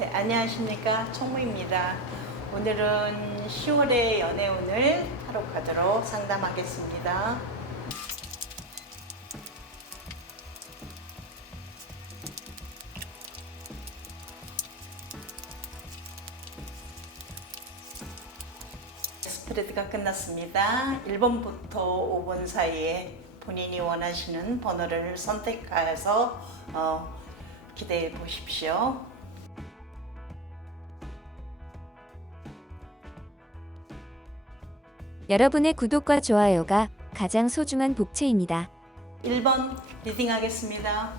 네, 안녕하십니까. 총무입니다. 오늘은 10월의 연애운을 타로 카드로 상담하겠습니다. 스프레드가 끝났습니다. 1번부터 5번 사이에 본인이 원하시는 번호를 선택해서 기대해 보십시오. 여러분의 구독과 좋아요가 가장 소중한 복채입니다. 1번 리딩하겠습니다.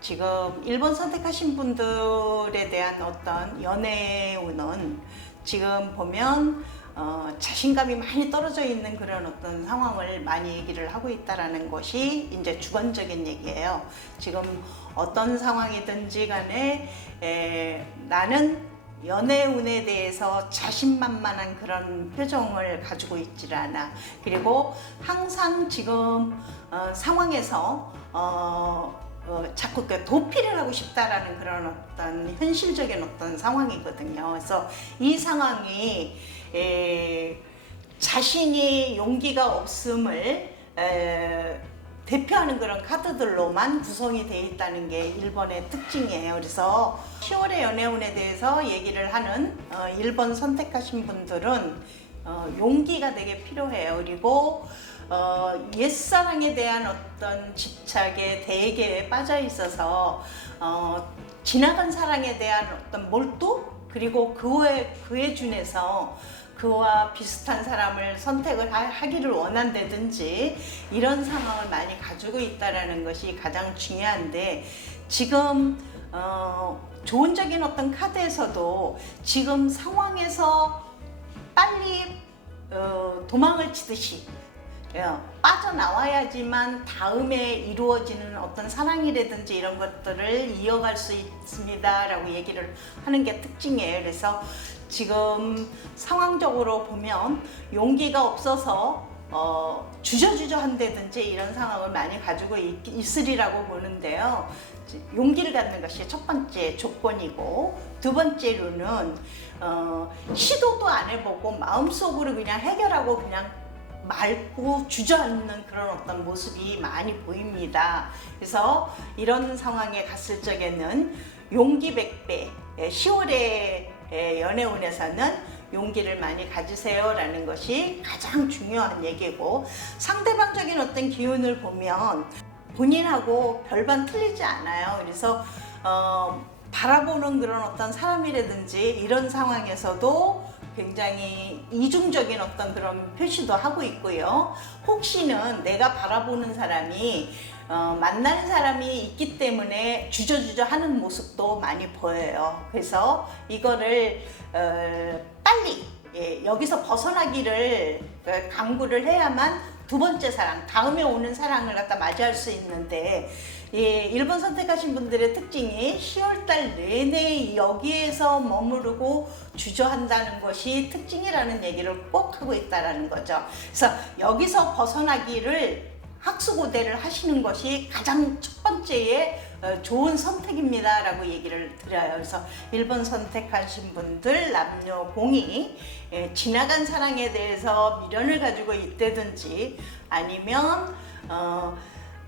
지금 1번 선택하신 분들에 대한 어떤 연애운은 지금 보면 자신감이 많이 떨어져 있는 그런 어떤 상황을 많이 얘기를 하고 있다라는 것이 이제 주관적인 얘기예요. 지금 어떤 상황이든지 간에 나는 연애운에 대해서 자신만만한 그런 표정을 가지고 있질 않아. 그리고 항상 지금 상황에서 자꾸 도피를 하고 싶다라는 그런 어떤 현실적인 어떤 상황이거든요. 그래서 이 상황이 자신이 용기가 없음을 대표하는 그런 카드들로만 구성이 되어 있다는 게 1번의 특징이에요. 그래서 10월의 연애운에 대해서 얘기를 하는 1번 선택하신 분들은 용기가 되게 필요해요. 그리고 옛사랑에 대한 어떤 집착에 되게 빠져 있어서 지나간 사랑에 대한 어떤 몰두, 그리고 그에 준해서 그와 비슷한 사람을 선택을 하기를 원한다든지 이런 상황을 많이 가지고 있다는 것이 가장 중요한데, 지금 조언적인 어떤 카드에서도 지금 상황에서 빨리 도망을 치듯이 빠져나와야지만 다음에 이루어지는 어떤 사랑이라든지 이런 것들을 이어갈 수 있습니다 라고 얘기를 하는 게 특징이에요. 그래서 지금 상황적으로 보면 용기가 없어서 주저주저 한다든지 이런 상황을 많이 가지고 있으리라고 보는데요. 용기를 갖는 것이 첫 번째 조건이고, 두 번째로는 시도도 안 해보고 마음속으로 그냥 해결하고 그냥 맑고 주저앉는 그런 어떤 모습이 많이 보입니다. 그래서 이런 상황에 갔을 적에는 용기 100배, 10월의 연애운에서는 용기를 많이 가지세요 라는 것이 가장 중요한 얘기고, 상대방적인 어떤 기운을 보면 본인하고 별반 틀리지 않아요. 그래서 바라보는 그런 어떤 사람이라든지 이런 상황에서도 굉장히 이중적인 어떤 그런 표시도 하고 있고요. 혹시는 내가 바라보는 사람이 만나는 사람이 있기 때문에 주저주저 하는 모습도 많이 보여요. 그래서 이거를 빨리 여기서 벗어나기를 강구를 해야만 두 번째 사랑, 다음에 오는 사랑을 갖다 맞이할 수 있는데, 1번 선택하신 분들의 특징이 10월달 내내 여기에서 머무르고 주저한다는 것이 특징이라는 얘기를 꼭 하고 있다는 거죠. 그래서 여기서 벗어나기를 학수고대를 하시는 것이 가장 첫 번째의 좋은 선택입니다 라고 얘기를 드려요. 그래서 1번 선택하신 분들 남녀 공이 지나간 사랑에 대해서 미련을 가지고 있다든지, 아니면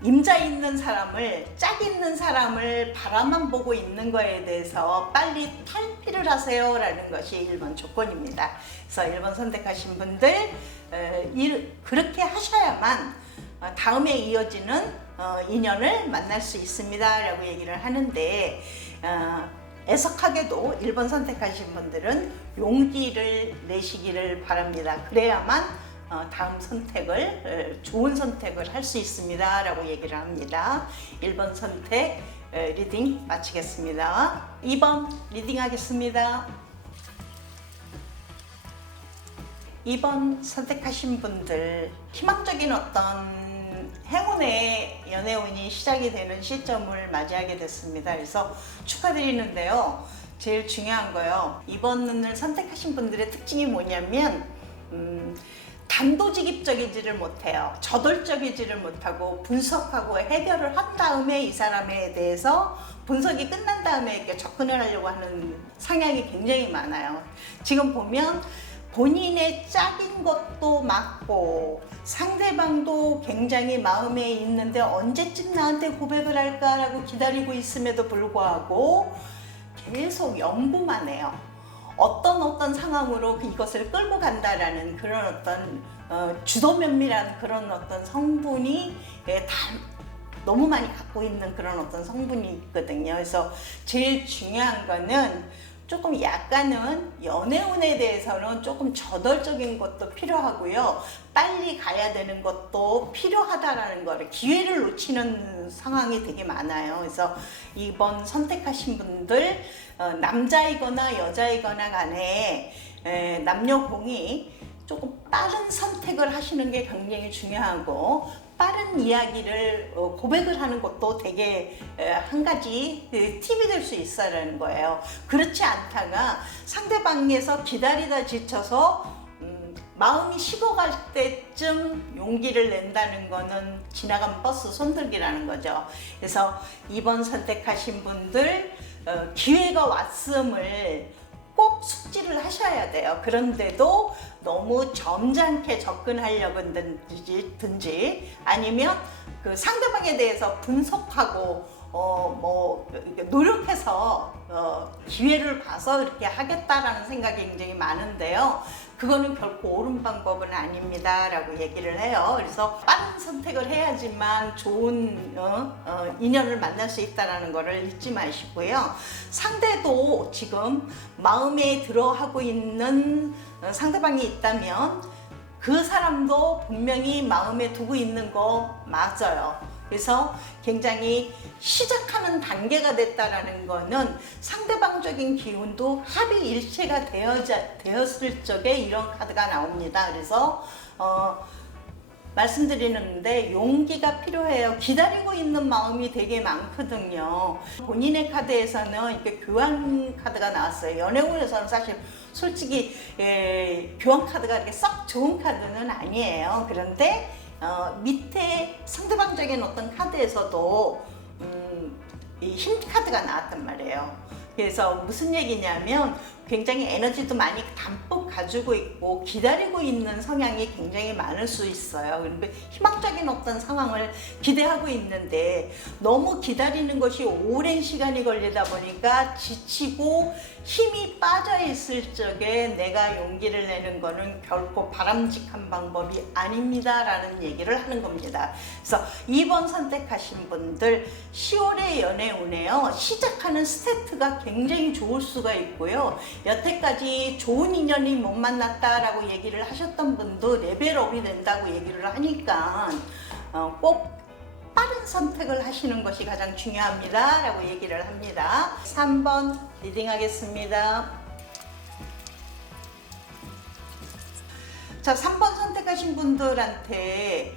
임자 있는 사람을, 짝 있는 사람을 바라만 보고 있는 거에 대해서 빨리 탈피를 하세요 라는 것이 1번 조건입니다. 그래서 1번 선택하신 분들 그렇게 하셔야만 다음에 이어지는 인연을 만날 수 있습니다 라고 얘기를 하는데, 애석하게도 1번 선택하신 분들은 용기를 내시기를 바랍니다. 그래야만 다음 선택을, 좋은 선택을 할 수 있습니다 라고 얘기를 합니다. 1번 선택 리딩 마치겠습니다. 2번 리딩 하겠습니다. 2번 선택하신 분들, 희망적인 어떤 행운의 연애운이 시작이 되는 시점을 맞이하게 됐습니다. 그래서 축하드리는데요. 제일 중요한 거요, 2번을 선택하신 분들의 특징이 뭐냐면 단도직입적이지를 못해요. 저돌적이지를 못하고 분석하고 해결을 한 다음에 이 사람에 대해서 분석이 끝난 다음에 이렇게 접근을 하려고 하는 성향이 굉장히 많아요. 지금 보면 본인의 짝인 것도 맞고 상대방도 굉장히 마음에 있는데 언제쯤 나한테 고백을 할까라고 기다리고 있음에도 불구하고 계속 연구만 해요. 어떤 상황으로 이것을 끌고 간다라는 그런 어떤 주도 면밀한 그런 어떤 성분이 너무 많이 갖고 있는 그런 어떤 성분이 있거든요. 그래서 제일 중요한 거는 조금 약간은 연애운에 대해서는 조금 저돌적인 것도 필요하고요. 빨리 가야 되는 것도 필요하다라는 거를 기회를 놓치는 상황이 되게 많아요. 그래서 이번 선택하신 분들 남자이거나 여자이거나 간에 남녀공이 조금 빠른 선택을 하시는 게 굉장히 중요하고 빠른 이야기를 고백을 하는 것도 되게 한 가지 팁이 될 수 있어라는 거예요. 그렇지 않다가 상대방에서 기다리다 지쳐서 마음이 식어갈 때쯤 용기를 낸다는 거는 지나간 버스 손들기라는 거죠. 그래서 이번 선택하신 분들 기회가 왔음을 꼭 숙지를 하셔야 돼요. 그런데도 너무 점잖게 접근하려고 든지 아니면 그 상대방에 대해서 분석하고 노력해서 기회를 봐서 이렇게 하겠다라는 생각이 굉장히 많은데요. 그거는 결코 옳은 방법은 아닙니다 라고 얘기를 해요. 그래서 빠른 선택을 해야지만 좋은 인연을 만날 수 있다는 거를 잊지 마시고요. 상대도 지금 마음에 들어 하고 있는 상대방이 있다면 그 사람도 분명히 마음에 두고 있는 거 맞아요. 그래서 굉장히 시작하는 단계가 됐다라는 거는 상대방적인 기운도 합이 일체가 되었을 적에 이런 카드가 나옵니다. 그래서 말씀드리는데 용기가 필요해요. 기다리고 있는 마음이 되게 많거든요. 본인의 카드에서는 이렇게 교환 카드가 나왔어요. 연애운에서는 사실 솔직히 교환 카드가 이렇게 썩 좋은 카드는 아니에요. 그런데 밑에 상대방적인 어떤 카드에서도 이 힘 카드가 나왔단 말이에요. 그래서 무슨 얘기냐면 굉장히 에너지도 많이 담뿍 가지고 있고 기다리고 있는 성향이 굉장히 많을 수 있어요. 그런데 희망적인 어떤 상황을 기대하고 있는데 너무 기다리는 것이 오랜 시간이 걸리다 보니까 지치고 힘이 빠져 있을 적에 내가 용기를 내는 거는 결코 바람직한 방법이 아닙니다 라는 얘기를 하는 겁니다. 그래서 2번 선택하신 분들 10월의 연애운에요. 시작하는 스타트가 굉장히 좋을 수가 있고요. 여태까지 좋은 인연이 못 만났다라고 얘기를 하셨던 분도 레벨업이 된다고 얘기를 하니까 꼭 빠른 선택을 하시는 것이 가장 중요합니다 라고 얘기를 합니다. 3번 리딩하겠습니다. 자, 3번 선택하신 분들한테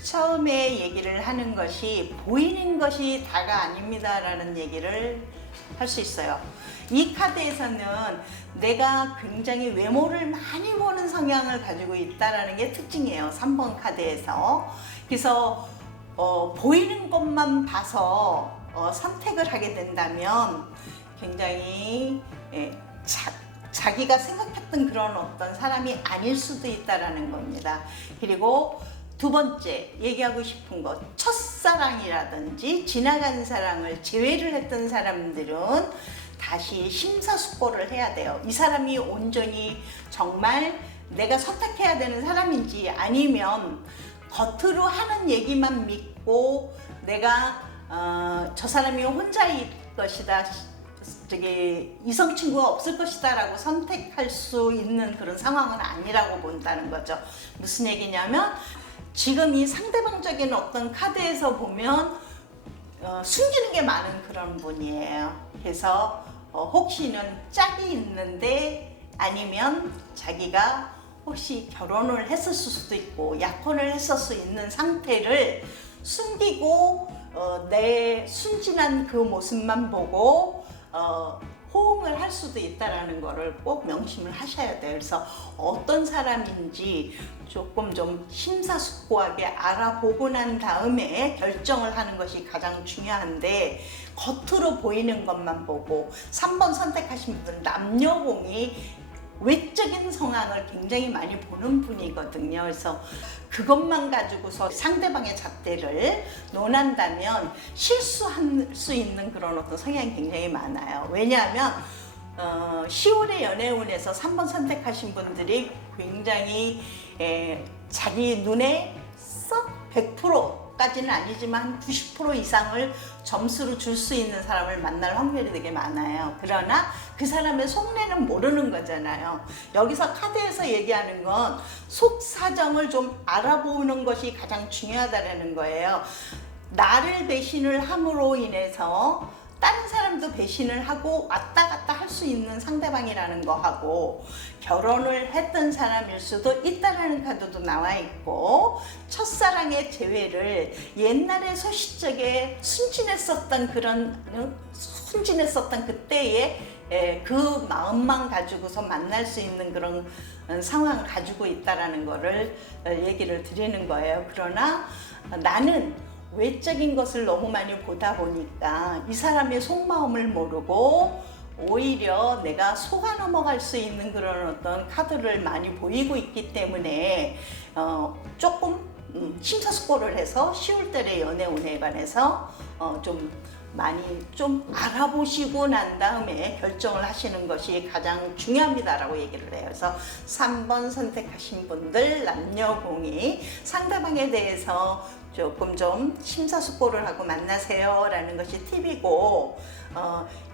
처음에 얘기를 하는 것이 보이는 것이 다가 아닙니다 라는 얘기를 할 수 있어요. 이 카드에서는 내가 굉장히 외모를 많이 보는 성향을 가지고 있다는 게 특징이에요. 3번 카드에서. 그래서 보이는 것만 봐서 선택을 하게 된다면 굉장히 자기가 생각했던 그런 어떤 사람이 아닐 수도 있다는 겁니다. 그리고 두 번째 얘기하고 싶은 것, 첫사랑이라든지 지나간 사랑을 제외를 했던 사람들은 다시 심사숙고를 해야 돼요. 이 사람이 온전히 정말 내가 선택해야 되는 사람인지 아니면 겉으로 하는 얘기만 믿고 내가 저 사람이 혼자일 것이다, 저기 이성 친구가 없을 것이다 라고 선택할 수 있는 그런 상황은 아니라고 본다는 거죠. 무슨 얘기냐면 지금 이 상대방적인 어떤 카드에서 보면 숨기는 게 많은 그런 분이에요. 그래서 혹시는 짝이 있는데 아니면 자기가 혹시 결혼을 했었을 수도 있고 약혼을 했을 수 있는 상태를 숨기고 내 순진한 그 모습만 보고 호응을 할 수도 있다는 거를 꼭 명심을 하셔야 돼요. 그래서 어떤 사람인지 조금 좀 심사숙고하게 알아보고 난 다음에 결정을 하는 것이 가장 중요한데 겉으로 보이는 것만 보고 3번 선택하신 분들은 남녀공이 외적인 성향을 굉장히 많이 보는 분이거든요. 그래서 그것만 가지고서 상대방의 잣대를 논한다면 실수할 수 있는 그런 어떤 성향이 굉장히 많아요. 왜냐하면 10월의 연애운에서 3번 선택하신 분들이 굉장히 자기 눈에 썩 100%까지는 아니지만 한 90% 이상을 점수로 줄 수 있는 사람을 만날 확률이 되게 많아요. 그러나 그 사람의 속내는 모르는 거잖아요. 여기서 카드에서 얘기하는 건 속 사정을 좀 알아보는 것이 가장 중요하다는 거예요. 나를 배신을 함으로 인해서 다른 사람도 배신을 하고 왔다 갔다 할 수 있는 상대방이라는 거하고 결혼을 했던 사람일 수도 있다라는 카드도 나와 있고 첫사랑의 재회를 옛날에 소시적에 순진했었던 그때의 그 마음만 가지고서 만날 수 있는 그런 상황을 가지고 있다라는 거를 얘기를 드리는 거예요. 그러나 나는 외적인 것을 너무 많이 보다 보니까 이 사람의 속마음을 모르고 오히려 내가 속아 넘어갈 수 있는 그런 어떤 카드를 많이 보이고 있기 때문에 조금 심사숙고를 해서 10월달의 연애운에 관해서 좀 많이 좀 알아보시고 난 다음에 결정을 하시는 것이 가장 중요합니다라고 얘기를 해요. 그래서 3번 선택하신 분들 남녀공이 상대방에 대해서 조금 좀 심사숙고를 하고 만나세요 라는 것이 팁이고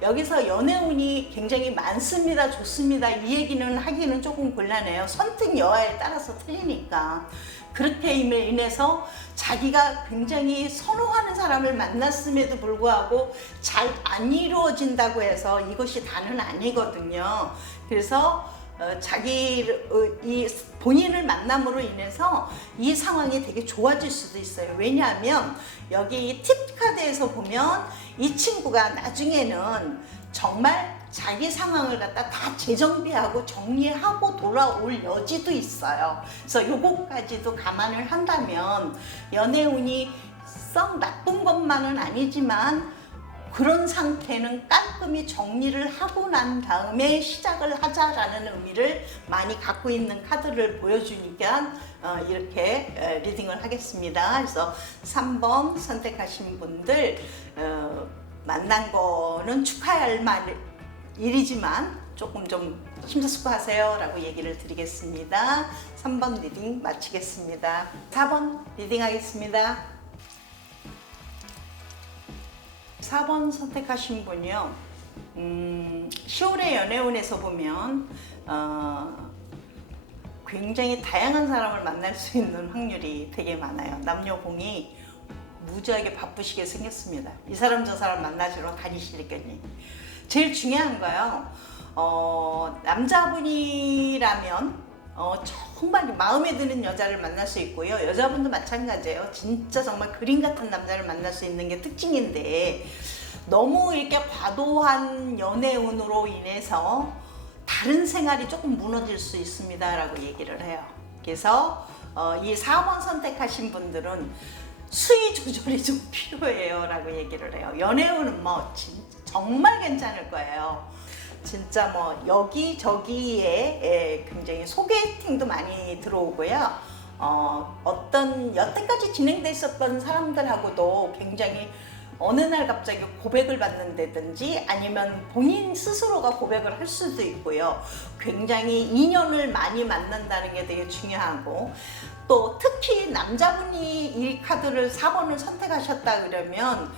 여기서 연애운이 굉장히 많습니다 좋습니다 이 얘기는 하기는 조금 곤란해요. 선택 여하에 따라서 틀리니까. 그렇게 인해서 자기가 굉장히 선호하는 사람을 만났음에도 불구하고 잘 안 이루어진다고 해서 이것이 다는 아니거든요. 그래서 이 본인을 만남으로 인해서 이 상황이 되게 좋아질 수도 있어요. 왜냐하면 여기 팁 카드에서 보면 이 친구가 나중에는 정말 자기 상황을 갖다 다 재정비하고 정리하고 돌아올 여지도 있어요. 그래서 요거까지도 감안을 한다면 연애운이 썩 나쁜 것만은 아니지만 그런 상태는 깔끔히 정리를 하고 난 다음에 시작을 하자라는 의미를 많이 갖고 있는 카드를 보여주니까 이렇게 리딩을 하겠습니다. 그래서 3번 선택하신 분들 만난 거는 축하할 일이지만 조금 좀 심사숙고하세요 라고 얘기를 드리겠습니다. 3번 리딩 마치겠습니다. 4번 리딩 하겠습니다. 4번 선택하신 분이요. 10월의 연애운에서 보면 굉장히 다양한 사람을 만날 수 있는 확률이 되게 많아요. 남녀공이 무지하게 바쁘시게 생겼습니다. 이 사람 저 사람 만나시러 다니시니까요. 제일 중요한 거요. 남자분이라면 정말 마음에 드는 여자를 만날 수 있고요. 여자분도 마찬가지예요. 진짜 정말 그림 같은 남자를 만날 수 있는 게 특징인데 너무 이렇게 과도한 연애운으로 인해서 다른 생활이 조금 무너질 수 있습니다 라고 얘기를 해요. 그래서 이 4번 선택하신 분들은 수위 조절이 좀 필요해요 라고 얘기를 해요. 연애운은 뭐 정말 괜찮을 거예요. 진짜 뭐 여기저기에 굉장히 소개팅도 많이 들어오고요. 어떤 여태까지 진행돼 있었던 사람들하고도 굉장히 어느 날 갑자기 고백을 받는다든지 아니면 본인 스스로가 고백을 할 수도 있고요. 굉장히 인연을 많이 만난다는 게 되게 중요하고 또 특히 남자분이 이 카드를 4번을 선택하셨다 그러면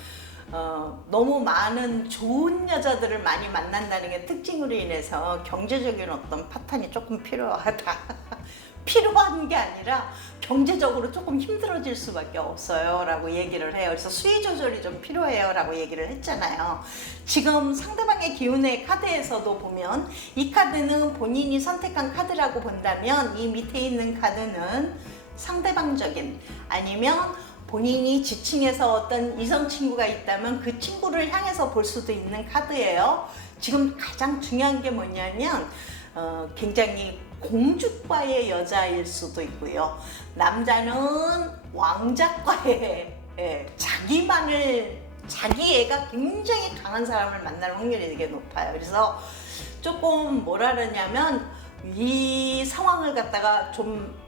너무 많은 좋은 여자들을 많이 만난다는 게 특징으로 인해서 경제적인 어떤 파탄이 조금 필요하다. 필요한 게 아니라 경제적으로 조금 힘들어질 수밖에 없어요 라고 얘기를 해요. 그래서 수위 조절이 좀 필요해요 라고 얘기를 했잖아요. 지금 상대방의 기운의 카드에서도 보면 이 카드는 본인이 선택한 카드라고 본다면 이 밑에 있는 카드는 상대방적인 아니면 본인이 지층에서 어떤 이성 친구가 있다면 그 친구를 향해서 볼 수도 있는 카드예요. 지금 가장 중요한 게 뭐냐면 굉장히 공주과의 여자일 수도 있고요. 남자는 왕자과의 자기만을 자기 애가 굉장히 강한 사람을 만날 확률이 되게 높아요. 그래서 조금 뭐라 그러냐면 이 상황을 갖다가 좀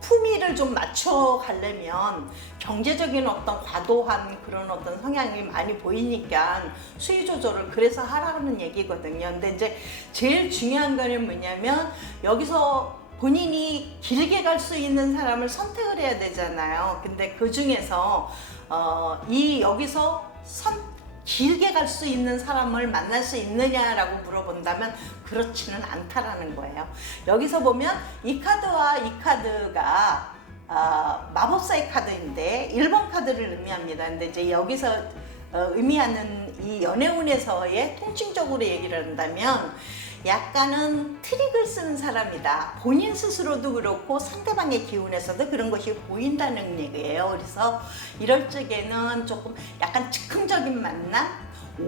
품위를 좀 맞춰 가려면 경제적인 어떤 과도한 그런 어떤 성향이 많이 보이니까 수위 조절을 그래서 하라는 얘기거든요. 근데 이제 제일 중요한 거는 뭐냐면 여기서 본인이 길게 갈 수 있는 사람을 선택을 해야 되잖아요. 근데 그 중에서 여기서 길게 갈 수 있는 사람을 만날 수 있느냐라고 물어본다면 그렇지는 않다라는 거예요. 여기서 보면 이 카드와 이 카드가 마법사의 카드인데 1번 카드를 의미합니다. 근데 이제 여기서 의미하는 이 연애운에서의 통칭적으로 얘기를 한다면 약간은 트릭을 쓰는 사람이다. 본인 스스로도 그렇고 상대방의 기운에서도 그런 것이 보인다는 얘기예요. 그래서 이럴 적에는 조금 약간 즉흥적인 만남,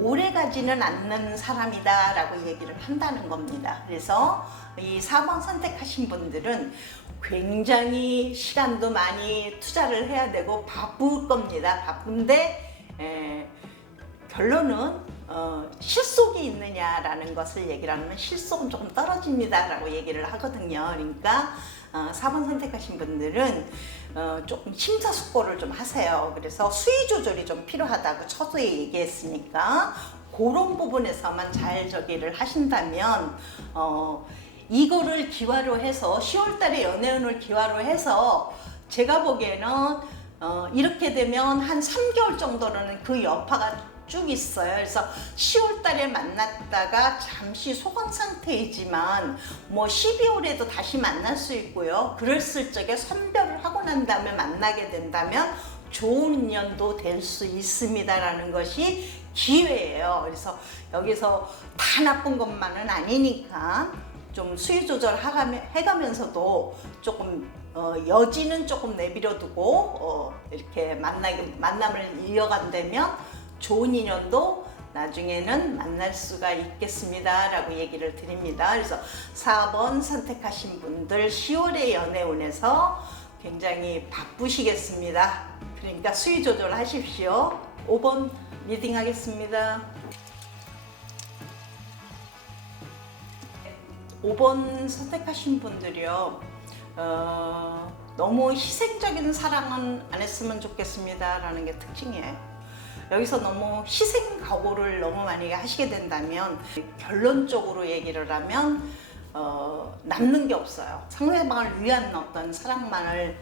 오래 가지는 않는 사람이다 라고 얘기를 한다는 겁니다. 그래서 이 4번 선택하신 분들은 굉장히 시간도 많이 투자를 해야 되고 바쁠 겁니다. 바쁜데 결론은 실속이 있느냐라는 것을 얘기를 하면 실속은 조금 떨어집니다 라고 얘기를 하거든요. 그러니까 4번 선택하신 분들은 조금 심사숙고를 좀 하세요. 그래서 수위 조절이 좀 필요하다고 처소에 얘기했으니까 그런 부분에서만 잘 저기를 하신다면 이거를 기화로 해서 10월달에 연애운을 기화로 해서 제가 보기에는 이렇게 되면 한 3개월 정도는 그 여파가 쭉 있어요. 그래서 10월 달에 만났다가 잠시 소강 상태이지만 뭐 12월에도 다시 만날 수 있고요. 그랬을 적에 선별을 하고 난 다음에 만나게 된다면 좋은 인연도 될 수 있습니다라는 것이 기회예요. 그래서 여기서 다 나쁜 것만은 아니니까 좀 수위 조절 해가면서도 조금 여지는 조금 내버려두고 이렇게 만남을 이어간다면 좋은 인연도 나중에는 만날 수가 있겠습니다 라고 얘기를 드립니다. 그래서 4번 선택하신 분들 10월의 연애운에서 굉장히 바쁘시겠습니다. 그러니까 수위 조절 하십시오. 5번 리딩 하겠습니다. 5번 선택하신 분들이요. 너무 희생적인 사랑은 안 했으면 좋겠습니다 라는 게 특징이에요. 여기서 너무 희생 각오를 너무 많이 하시게 된다면 결론적으로 얘기를 하면 남는 게 없어요. 상대방을 위한 어떤 사랑만을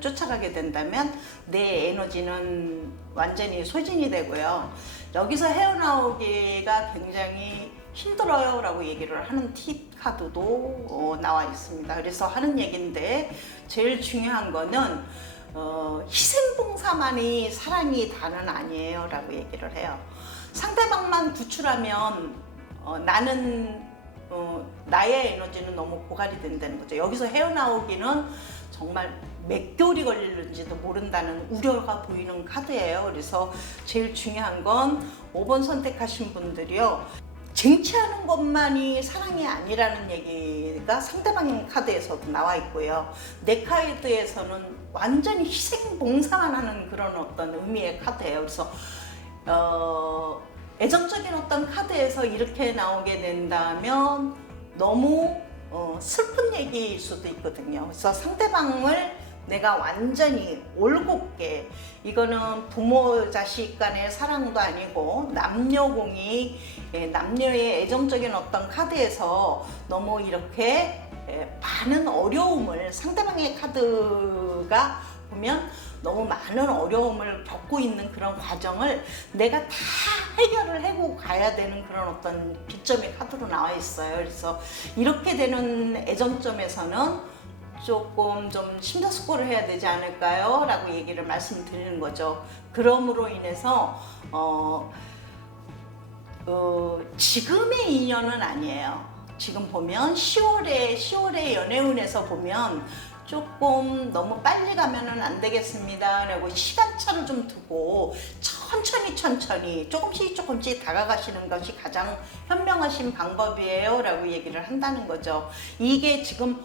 쫓아가게 된다면 내 에너지는 완전히 소진이 되고요. 여기서 헤어나오기가 굉장히 힘들어요 라고 얘기를 하는 팁 카드도 나와 있습니다. 그래서 하는 얘기인데 제일 중요한 거는 희생봉사만이 사랑이 다는 아니에요 라고 얘기를 해요. 상대방만 구출하면 나의 에너지는 너무 고갈이 된다는 거죠. 여기서 헤어나오기는 정말 몇 개월이 걸릴지도 모른다는 우려가 보이는 카드예요. 그래서 제일 중요한 건 5번 선택하신 분들이요. 쟁취하는 것만이 사랑이 아니라는 얘기가 상대방의 카드에서도 나와 있고요. 내 카드에서는 완전히 희생봉사만 하는 그런 어떤 의미의 카드예요. 그래서 애정적인 어떤 카드에서 이렇게 나오게 된다면 너무 슬픈 얘기일 수도 있거든요. 그래서 상대방을 내가 완전히 올곧게, 이거는 부모 자식 간의 사랑도 아니고 남녀공이 남녀의 애정적인 어떤 카드에서 너무 이렇게 많은 어려움을, 상대방의 카드가 보면 너무 많은 어려움을 겪고 있는 그런 과정을 내가 다 해결을 하고 가야 되는 그런 어떤 비점의 카드로 나와 있어요. 그래서 이렇게 되는 애정점에서는 조금 좀 심사숙고를 해야 되지 않을까요? 라고 얘기를 말씀드리는 거죠. 그럼으로 인해서 지금의 인연은 아니에요. 지금 보면 10월의 연애운에서 보면 조금 너무 빨리 가면은 안 되겠습니다 라고 시간차를 좀 두고 천천히 조금씩 다가가시는 것이 가장 현명하신 방법이에요 라고 얘기를 한다는 거죠. 이게 지금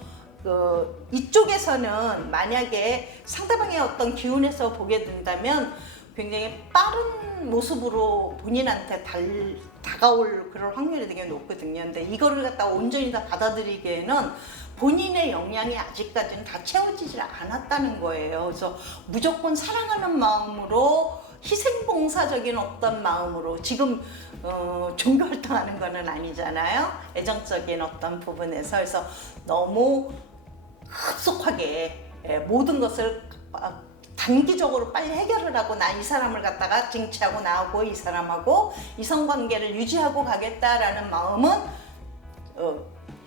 이쪽에서는 만약에 상대방의 어떤 기운에서 보게 된다면 굉장히 빠른 모습으로 본인한테 다가올 그런 확률이 되게 높거든요. 근데 이거를 갖다 온전히 다 받아들이기에는 본인의 역량이 아직까지는 다 채워지질 않았다는 거예요. 그래서 무조건 사랑하는 마음으로 희생봉사적인 어떤 마음으로 지금 종교 활동하는 거는 아니잖아요. 애정적인 어떤 부분에서. 그래서 너무 급속하게 모든 것을 단기적으로 빨리 해결을 하고 나 이 사람을 갖다가 쟁취하고 나하고 이 사람하고 이성관계를 유지하고 가겠다라는 마음은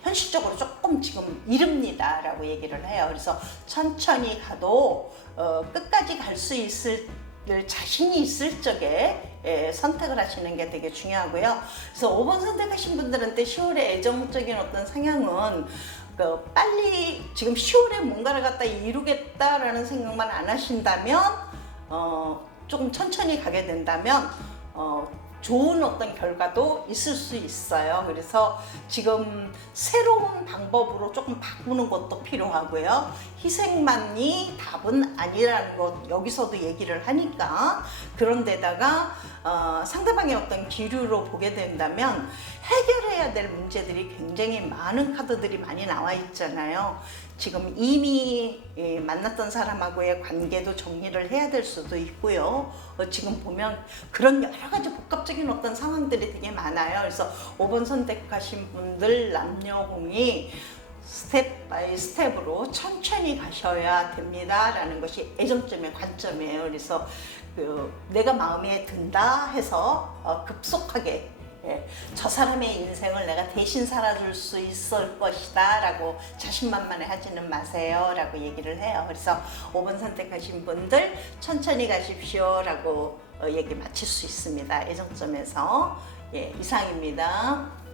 현실적으로 조금 지금 이릅니다 라고 얘기를 해요. 그래서 천천히 가도 끝까지 갈 수 있을 자신이 있을 적에 선택을 하시는 게 되게 중요하고요. 그래서 5번 선택하신 분들한테 10월의 애정적인 어떤 성향은 빨리 지금 10월에 뭔가를 갖다 이루겠다라는 생각만 안 하신다면 조금 천천히 가게 된다면 좋은 어떤 결과도 있을 수 있어요. 그래서 지금 새로운 방법으로 조금 바꾸는 것도 필요하고요. 희생만이 답은 아니라는 것 여기서도 얘기를 하니까 그런데다가 상대방의 어떤 기류로 보게 된다면 해결해야 될 문제들이 굉장히 많은 카드들이 많이 나와 있잖아요. 지금 이미 만났던 사람하고의 관계도 정리를 해야 될 수도 있고요. 지금 보면 그런 여러 가지 복합적인 어떤 상황들이 되게 많아요. 그래서 5번 선택하신 분들 남녀공이 스텝 바이 스텝으로 천천히 가셔야 됩니다 라는 것이 애정점의 관점이에요. 그래서 내가 마음에 든다 해서 급속하게 저 사람의 인생을 내가 대신 살아줄 수 있을 것이다 라고 자신만만해 하지는 마세요 라고 얘기를 해요. 그래서 5번 선택하신 분들 천천히 가십시오 라고 얘기 마칠 수 있습니다. 애정점에서 이상입니다.